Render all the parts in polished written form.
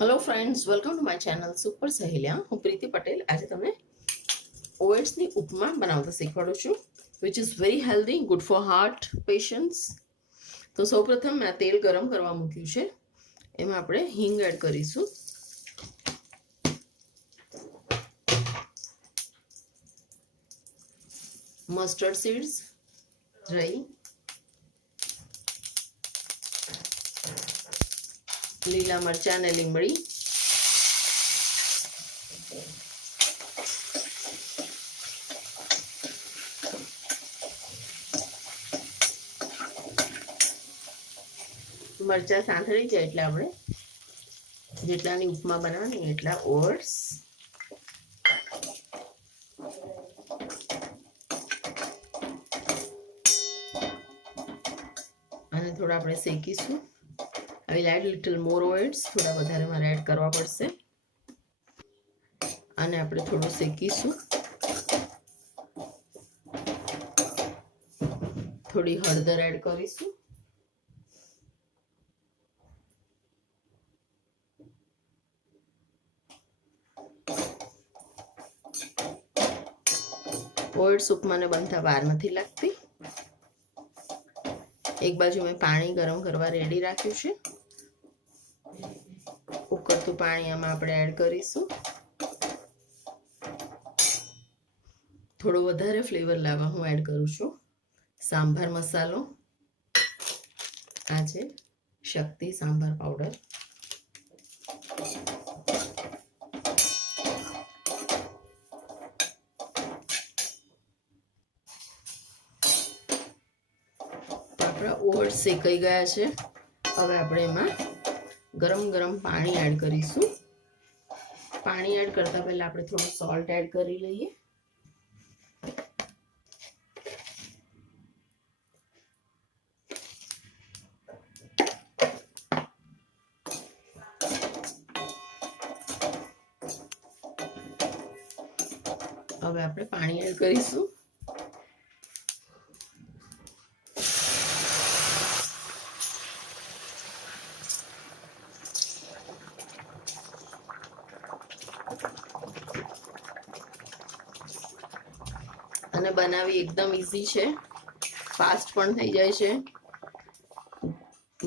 Hello friends, welcome to my channel super Saheliya. હું પ્રીતિ પટેલ આજે તમને ઓટ્સની ઉપમા બનાવતા શીખવાડું છું, which is very healthy, good for heart patients. તો સૌપ્રથમ મેં તેલ ગરમ કરવા મૂક્યું છે. એમાં આપણે હિંગ એડ કરીશું. મસ્ટર્ડ સીડ્સ, રાઈ, લીલા મરચાં અને લીમડી, મરચાં સાંતળી જાય એટલે આપણે જેટલાની ઉપમા બનાવવાની એટલા ઓટ્સ, અને થોડા આપણે શેકીશું. I will add little more oats. થોડા વધારે મારે એડ કરવા પડશે અને આપણે થોડું શેકીશું. થોડી હળદર એડ કરીશું. ઓટ્સ ઉપમાને બનતા વાર નથી લાગતી. એક બાજુ મેં પાણી ગરમ કરવા રેડી રાખ્યું છે. ઉકળતું પાણી આમાં આપણે એડ કરીશું. થોડો વધારે ફ્લેવર લાવવા હું એડ કરું છું સાંભાર મસાલો. આ છે શક્તિ સાંભાર પાવડર. આપણા ઓટ્સ શેકાઈ ગયા છે. હવે આપણે એમાં ગરમ ગરમ પાણી એડ કરીશું. પાણી એડ કરતા પહેલા આપણે થોડું સોલ્ટ એડ કરી લઈએ. હવે આપણે પાણી એડ કરીશું. અને બનાવી એકદમ ઈઝી છે, ફાસ્ટ પણ થઈ જાય છે,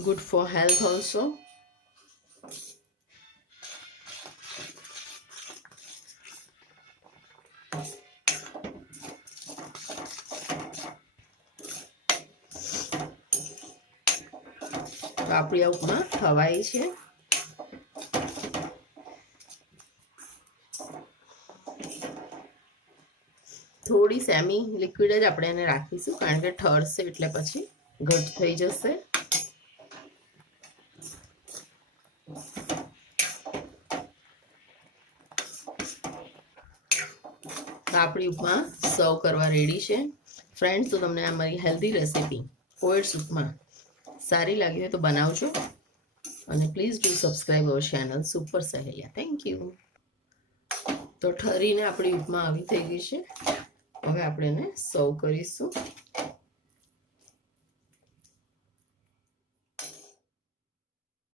ગુડ ફોર હેલ્થ ઓલ્સો. તો આપણી આ ઉપમા ખવાય છે. થોડી સેમી લિક્વિડ જ આપણે એને રાખીશું, કારણ કે ઠરશે એટલે પછી ઘટ થઈ જશે. આપણી ઉપમા સર્વ કરવા રેડી છે. ફ્રેન્ડ્સ, તો તમને આ મારી હેલ્ધી રેસીપી ઓટ્સ ઉપમા સારી લાગી હોય તો બનાવજો, અને please do subscribe our channel super સહેલિયા. Thank you. તો ઠરીને આપણી ઉપમા આવી થઈ ગઈ છે. હવે આપણે એને સર્વ કરીશું.